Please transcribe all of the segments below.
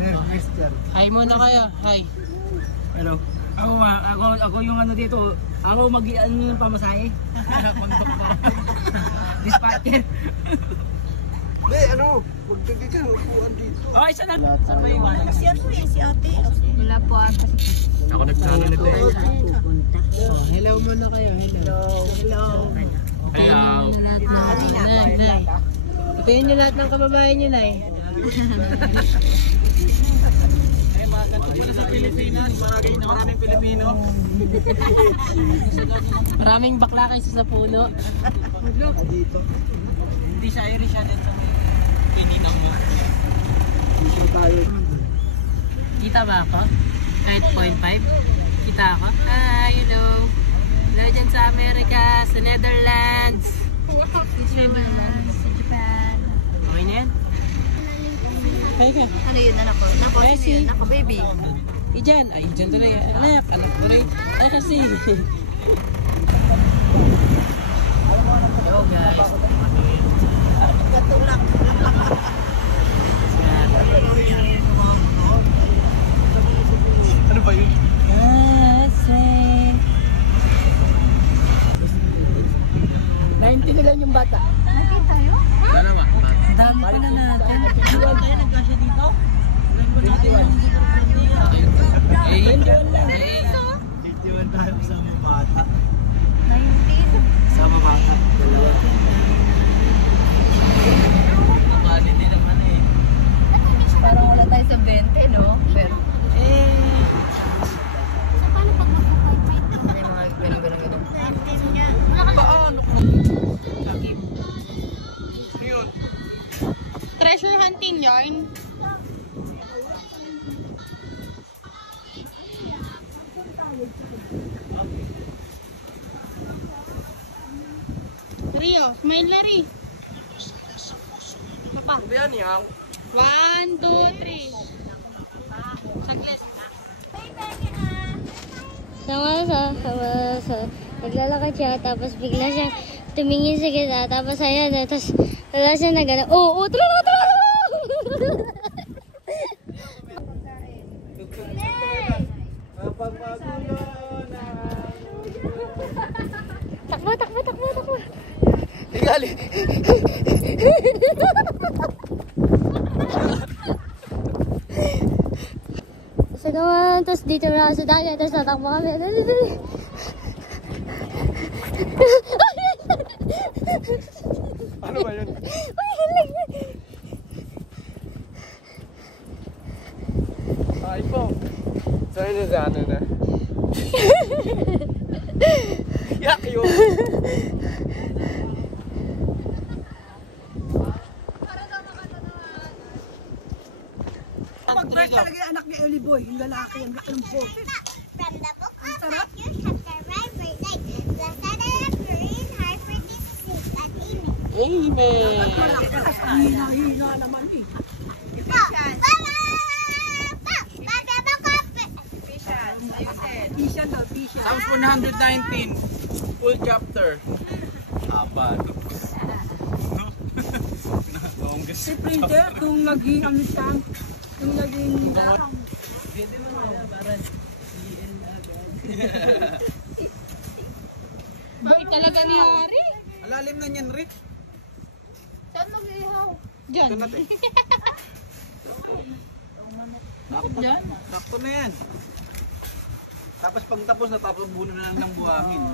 Sir Christian. Hi muna kayo. Hi. Hello. Ako yung ano dito. Ako mag-ano yung pamasahe. Dispatcher. Hindi, ano? Magdagi ka, upuan dito. Oh, isa lang. Saan ba yung iwan? Si ano yan, si ate. Wala po ata. Ako nagsana nito eh. Hello muna kayo. Hello. Hello. Hello. Nay. Ituyin niyo lahat ng kababayan niyo, Nay. Mga ganito po sa Pilipinas. Maraming Pilipino. Maraming bakla kayo sa puno. Hindi siya Irish siya din sa may pininang mo. Kita ba ako? Kahit 0.5? Kita ako? Hi, hello. Hello dyan sa Amerika, sa Netherlands. Sa Japan. Okay na yan? Okay ka. Ano yun, anak ko? Napost yun, anak ko, baby. Ijan. Ay, Ijan tuloy. Anak tuloy. Ay kasi. Yo guys. Katulak. Ano ba yun? 90 na lang yung bata. Nakita tayo? Dalawa. Dami pa na natin. Iwan tayo nagkasya dito. Eh, Ito? 81 tayo sa mga bata. 19. Sa mga bata. Dalawa. Makalit din naman eh. Parang wala tayo sa 20, no? Pero, ano yung mga ganun-ganun? Treasure hunting yarn. Rio, smile na rin. Papa. Yan yang. 1, 2, 3. Saglit. Sama. Naglalakad siya, tapos bigla siya tumingin sa gitna, tapos ayan, tapos wala siya na gano'n. Oo, tulungan! Takbo. Tigali. Sa gawan, tapos dito na sa dagat, tapos tatakbo kami. Ano ba yun? Ay po. Saan na sa ano na? Yak yun. Pag-birth talaga yung anak ni Ellie Boy, yung lalaki, yung boy. From the book of Matthew, chapter 5, verse 8. Blessed are the pure in heart, for this is an amen. Amen. Hina naman eh. Psalms 119. Full chapter. Apat. Si printer, kung naging ano siya, kung naging Bakit talaga ni Hari? Alalim na niyan, Rick. Saan mag-ihaw? Diyan. Ito natin. Sakto na yan. Tapos pag tapos na, tapos buno na lang ng buhangin.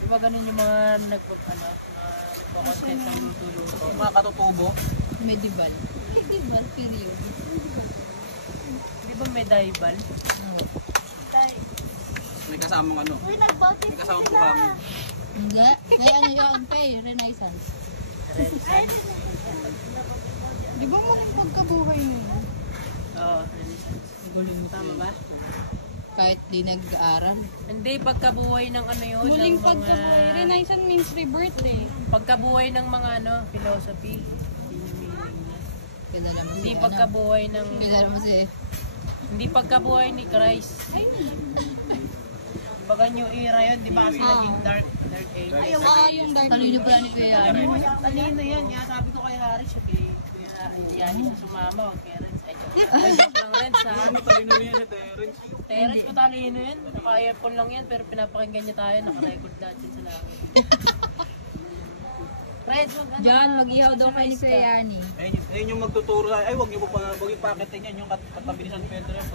Di ba ganun yung mga nagpo-content sa YouTube? Yung mga katutubo. Medieval. Medieval period. Di ba medieval? May kasamang ano. May kasamang buhangin. Hindi. May ano yung kay Renaissance. Di ba muling pagkabuhay niyo? Oo. Tama ba? Kahit di nag-aaral. Hindi, pagkabuhay ng ano yun. Muling ng pagkabuhay. Renaissance means rebirth eh. Pagkabuhay ng mga ano, philosophy. Kilala mo si Hindi pagkabuhay ng... Kilala mo si... Hindi pagkabuhay ni Christ. Baka new era yun, di ba? Kasi naging dark age. Yung dark. Talino pala ni Kuya Yani. Talino yan. Kaya sabi ko kay Harry, siya yan siya sumama. Huwag kaya rin. Ay, joke lang Terence ha. Matalino rin yan si Terence. Terence, matalino yun. Naka-earphone lang yan, pero pinapakinggan niya tayo. Naka-record lahat yun sa langit. Red, wag ano. John, mag-ihaw daw kayo ni Kuya Yani. Ayun yung magtuturo sa... Ay, huwag niyo pa ipakitin yan. Yung katabi ni San Pedro yan.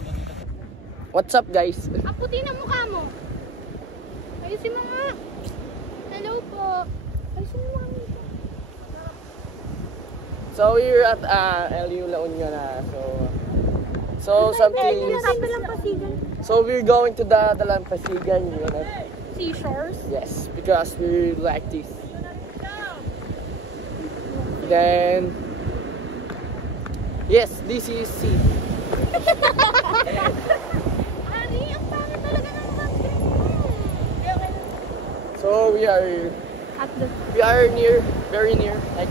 What's up guys? Ang puti ng mukha mo. Ayusin mo nga. Hello po. Ayusin mo nga. So we're at LU La Union na. So something. So we're going to the Dalampasigan, you know. Seashores. Yes, because we like this. Then yes, this is sea. Ari, ang pangit talaga ng country. So we are near, very near, like.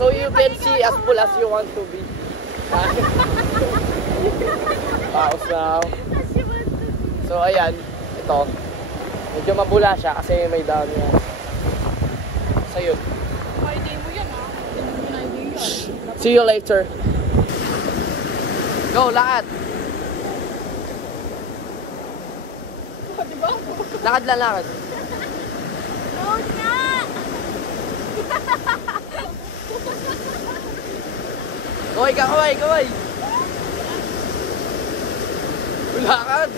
So you can see as full as you want to be. Paus now. So ayan, ito. Medyo mabula siya kasi may down yan. So yun. Idea mo yan ah. Hindi mo na idea yan. See you later. Go, lakad. Lakad lang, lakad. Kaway ka, kaway, kaway. Lakad.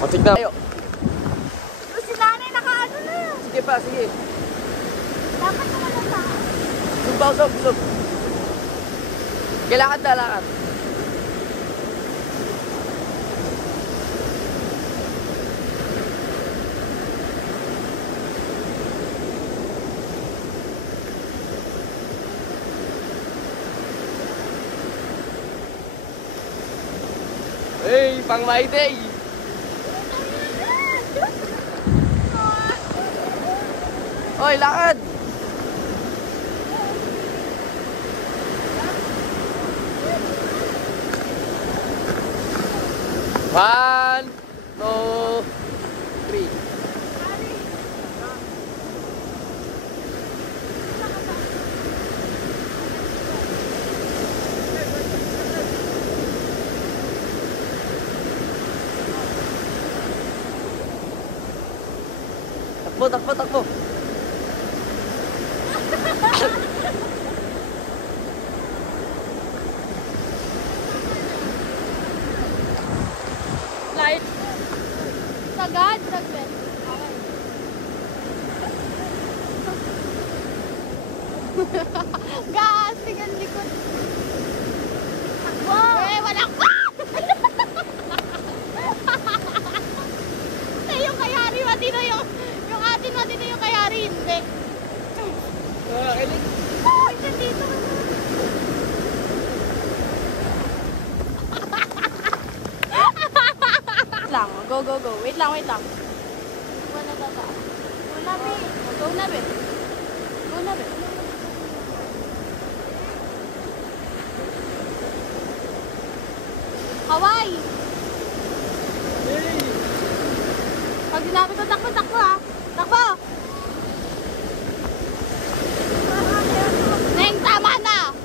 O, tignan tayo. Si nanay nakaano na. Sige pa, sige. Dapat naman ang tao. Sub. Lakad na, lakad. Hey, pang my day. Oy, lakad. One, two, three. Takbo. Light. Sagad, saglit. Gas, tingnan likod. Wow! Eh, wala ko! Yung kayari, matino yung atin matino yung kayari, hindi. Ay, nandito. Lang, go. Wait lang. Wala tata. Go na, be. Hawaii! Pag sinabi ko, takbo ha! Takbo! Neng, tama na!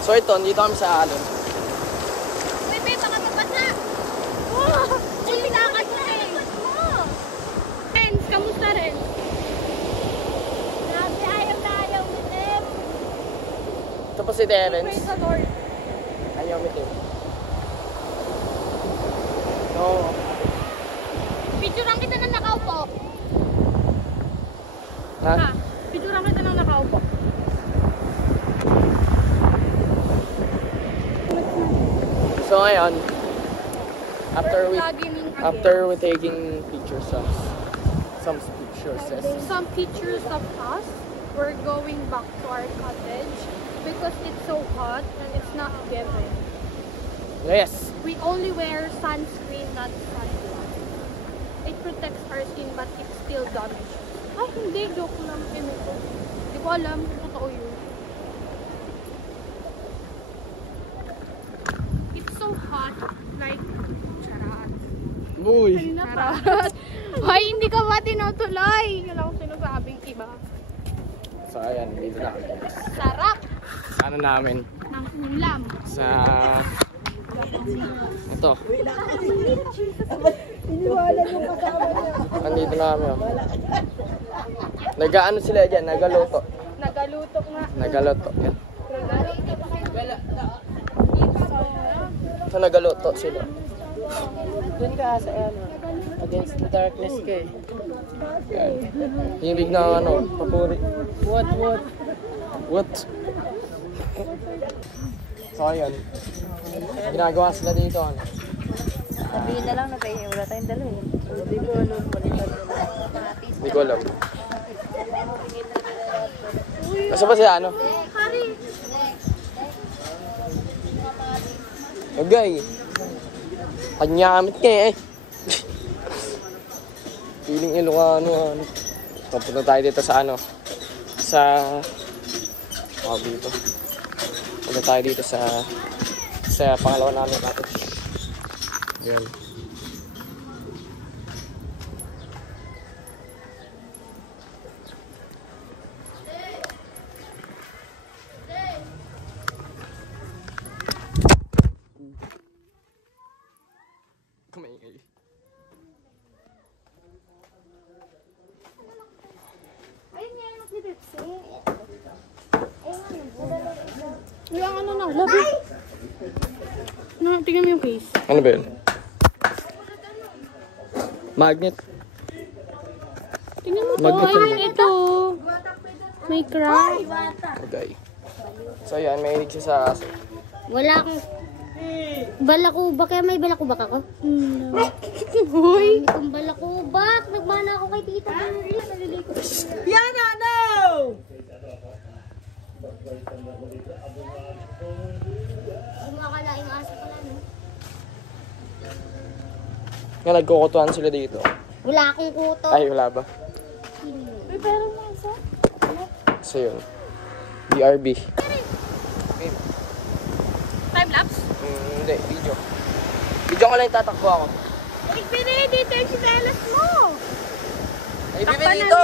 So ito, dito kami sa alon. Uy, be, baka mabasa! Uy, pinakad mo eh! Renz, kamusta rin? Grabe, ayaw mo din. Ito po si Terence. Praise the Lord. Ayaw mitin. No. Picturean kita ng nakaupo. Ha? Picturean kita ng nakaupo. So ngayon, We're after we taking pictures of some pictures. some pictures of us, we're going back to our cottage because it's so hot and it's not giving. Yes. We only wear sunscreen, not sunblock. It protects our skin but it still damages. Ay, hindi. Joke lang. Hindi ko alam kung totoo yun. It's so hot. Like, charot. Charot. Hoy, hindi ka ba tinutuloy? Yun lang sinasabing iba. So ayan, dito na kami. Sarap Ano namin? ng ulam. Sa... Ito. Andito na kami, oh. Nag-ano sila dyan? Nagaluto. Nagaluto nga. Nagaluto. Yan. Nagaluto. So nagaluto sila. Doon ka sa ano, against the darkness ka eh. Yan. Hibig na ano, papuri. What? What? So ayun. Ginagawa sila dito, ano? Sabihin na lang na kaya wala tayong dala eh. Hindi ko ano, balikan mo. Hindi ko alam. Nasa ba siya, ano? Okay. Kanyamit ka eh. Feeling Ilocano, ano. Punta tayo dito sa ano. Sa... dito. Punta tayo dito sa pangalawa namin cottage. Yan. Kumaingay. Yung ano na, labi. Tingnan mo yung case. Ano ba yun? Magnet. Tingnan mo to. Magnet Ay, yun. ito. May crown. Okay. So yan, may hilig siya sa aso. Wala akong balakubak. Kaya may balakubak ako. Hoy. Kung balakubak, nagmana ako kay tita. Yana, no! Kumakalaing aso pala, no? Nga nagkukutuhan sila dito. Wala akong kuto. Ay, wala ba? May pera mo isa. So yun. BRB. Time lapse? Hindi, video. Video ko lang tatakbo ako. Uy, pili dito yung sinelas mo. Ay, bibili dito!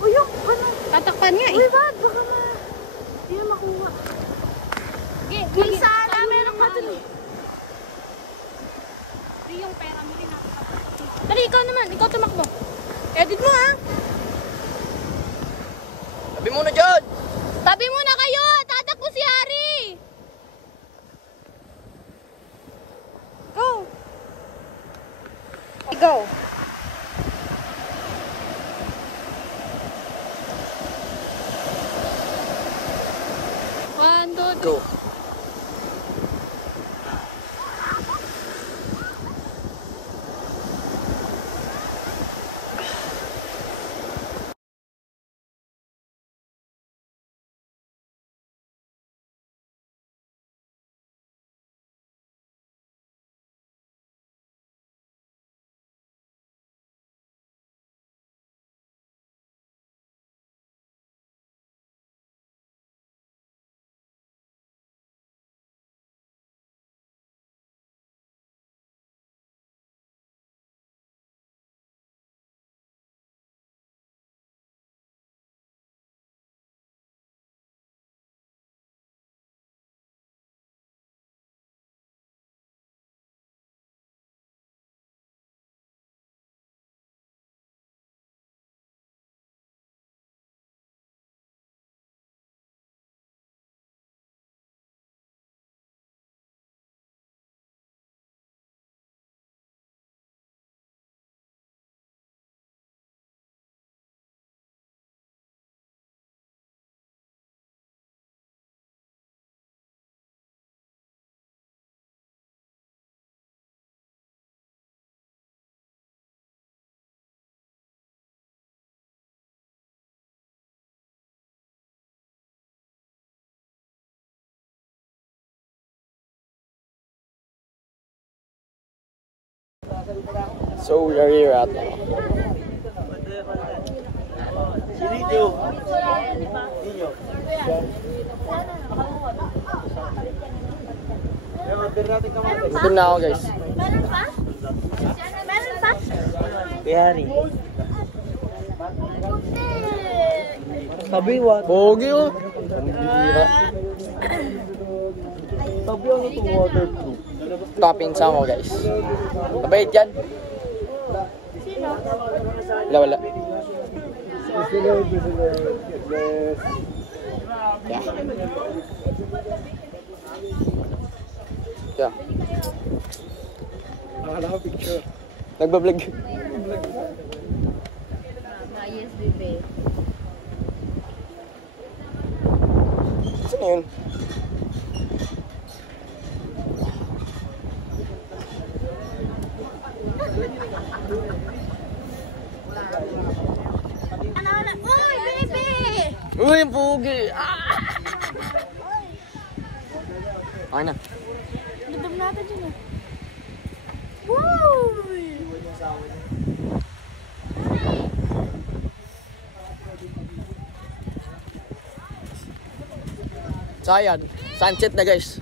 Uy, yung ano? Tatakpan niya eh. Uy, bad. Baka ma... Hindi na makuha. May sana. Meron pa dun eh. Hindi yung pera mo rin natin. Dali, ikaw naman. Ikaw tumakbo. Edit mo ha. Sabi muna dyan! Tabi muna kayo! Tatakbo si Ari! Go! Go! One, two, three. Go. So we are here at Gutom na ako guys. Meron pa? Meron pa? Kuyari. Sabi what? Pogi oh. Sabi ano itong waterproof? Toppings ako guys. Mabait yan. Wala. Yeah. Nakala ko picture. Nagbablog. Ayos, bebe. Saan yun? Uy, baby! Uy, pogi! Okay na. Dudum natin dyan eh. Woo! So ayan, sunset na guys.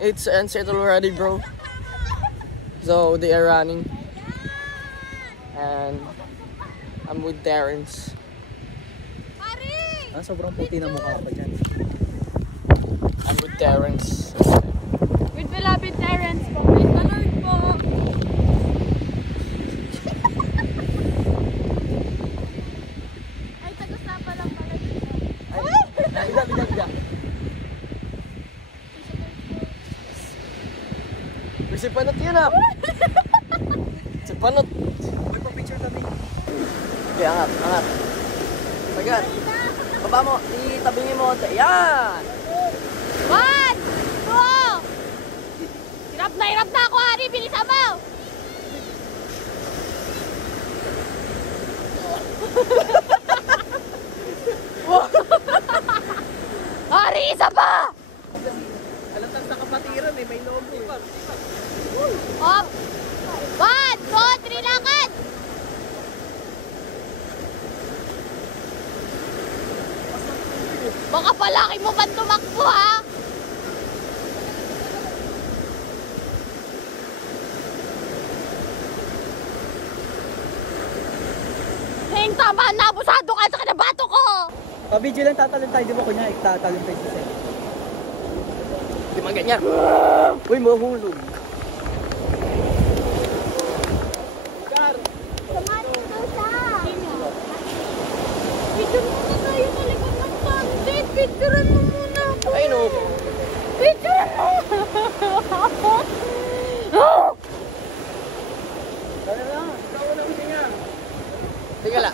It's sunset already bro. So they are running. And I'm with Terrence. Sobrang puti na mukha pa dyan. I'm with Terrence. With beloved Terrence po. Praise the Lord po. Ay, tagus-sapa lang pala dito. Si Panot yun ah! Si Panot! Magpa-picture kami. Okay, angat. Sagad. Baba mo, itabingin mo. Yan! 1, 2! Hirap na ako, Hari. Bilisan mo! Hari, isa pa! Alatang sa kapatiran eh, may loob pa. Up! 1, 2, 3, lakad! Baka palaki mo man tumakbo, ha? Hing, tama na! Abusado ka sa kanabato ko! Pa-video lang tatalon tayo, di ba kunya? Tatalon tayo sa sa'yo. Di man ganyan. Uy, mahulog. Picture muna tayo sa likod ng sunset. Picturean mo muna ako. Ayun o. Picturean mo. Tingala.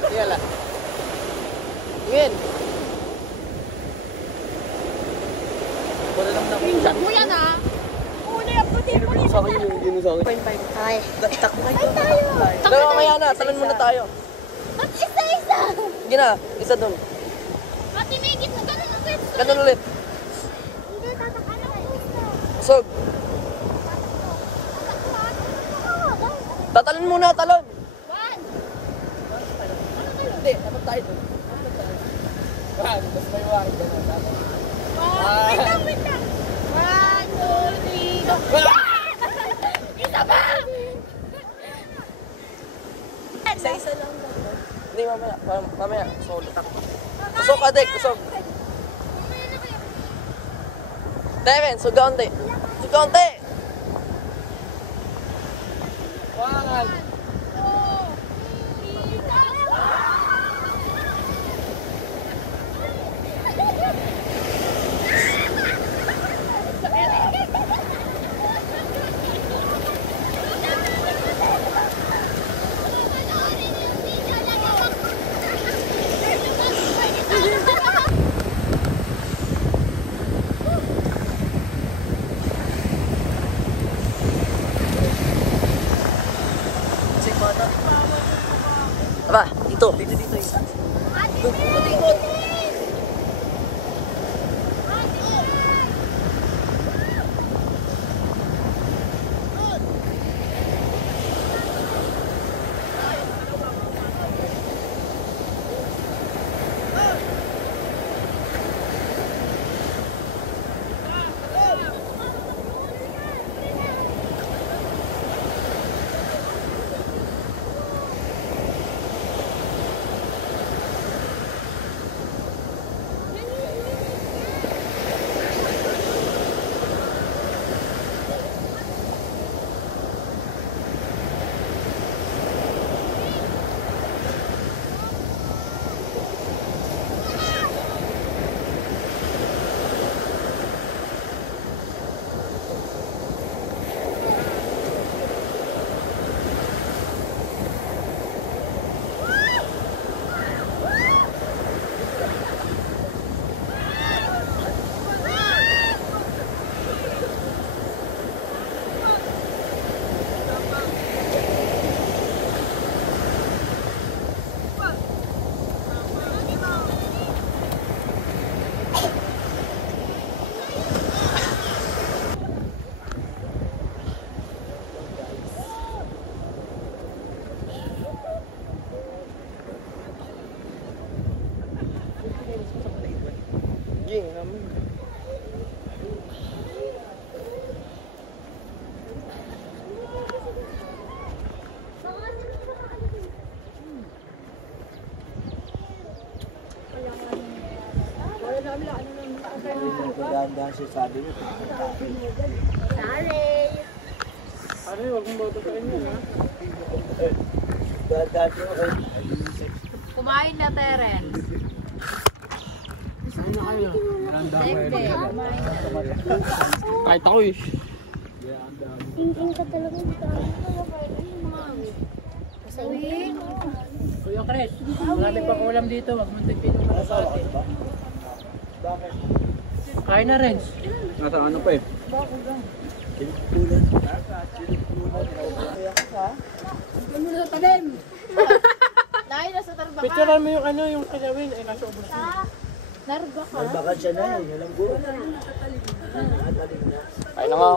Tingin. Wala lang na. Pinsan mo yan, ha? Una yung puti mo Sa akin yun sa akin. Okay. Takbo tayo. Pero mamaya na, talon muna tayo. At isa-isa. Sige na, isa doon. Pati may git na ganun ang pwesto. Ganun ulit. Hindi, tatakala ko. Usog. Tatalon muna, talon. 1. Hindi, dapat tayo doon. Tapos may wari ganun. Wait lang. 1, 2, 3, go. Isa ba? Isa lang. Hindi, mamaya. Solo takbo. Usog ka, Dek. Usog. Devin, sugaunti. Sugaunti. 1. Aba, dito. Dito. dahil siya sabi niya. Ano, huwag mong boto sa inyo, ha? Dahil siya kayo. Kumain na, Terence. Kahit ako eh. Tingin ka talaga dito. Kuya Chris, marami pa ulam dito. Wag mong tigpin yung kalapati. Kain na, Renz. Nasa ano pa eh? Dahil nasa Tarbakan. Picturean mo yung ano, yung kilawin. Eh, kaso ubos na. Tarbakan. Baka siya na eh. Alam ko. Kain na nga.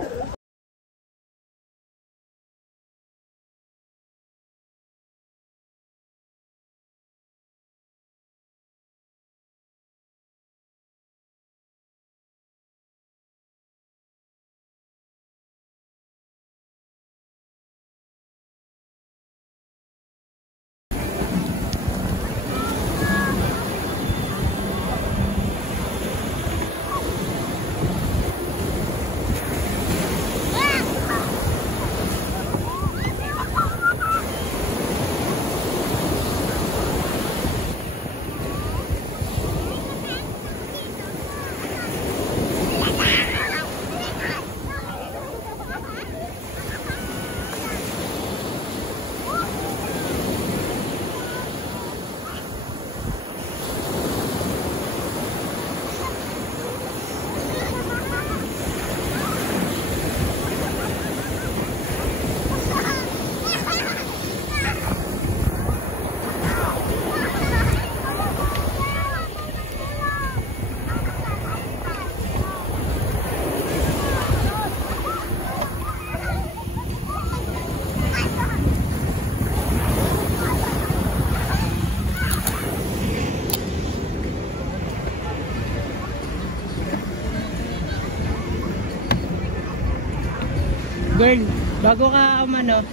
Girl, bago ka umano,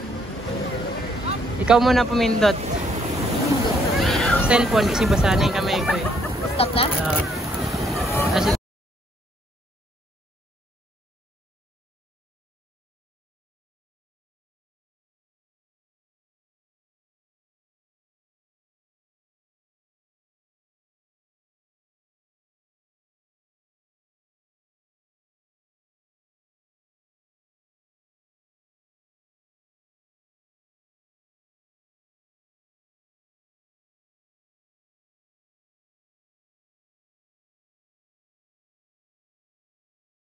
ikaw muna pumindot. Cellphone kasi basa na yung kamay ko eh. Stop na?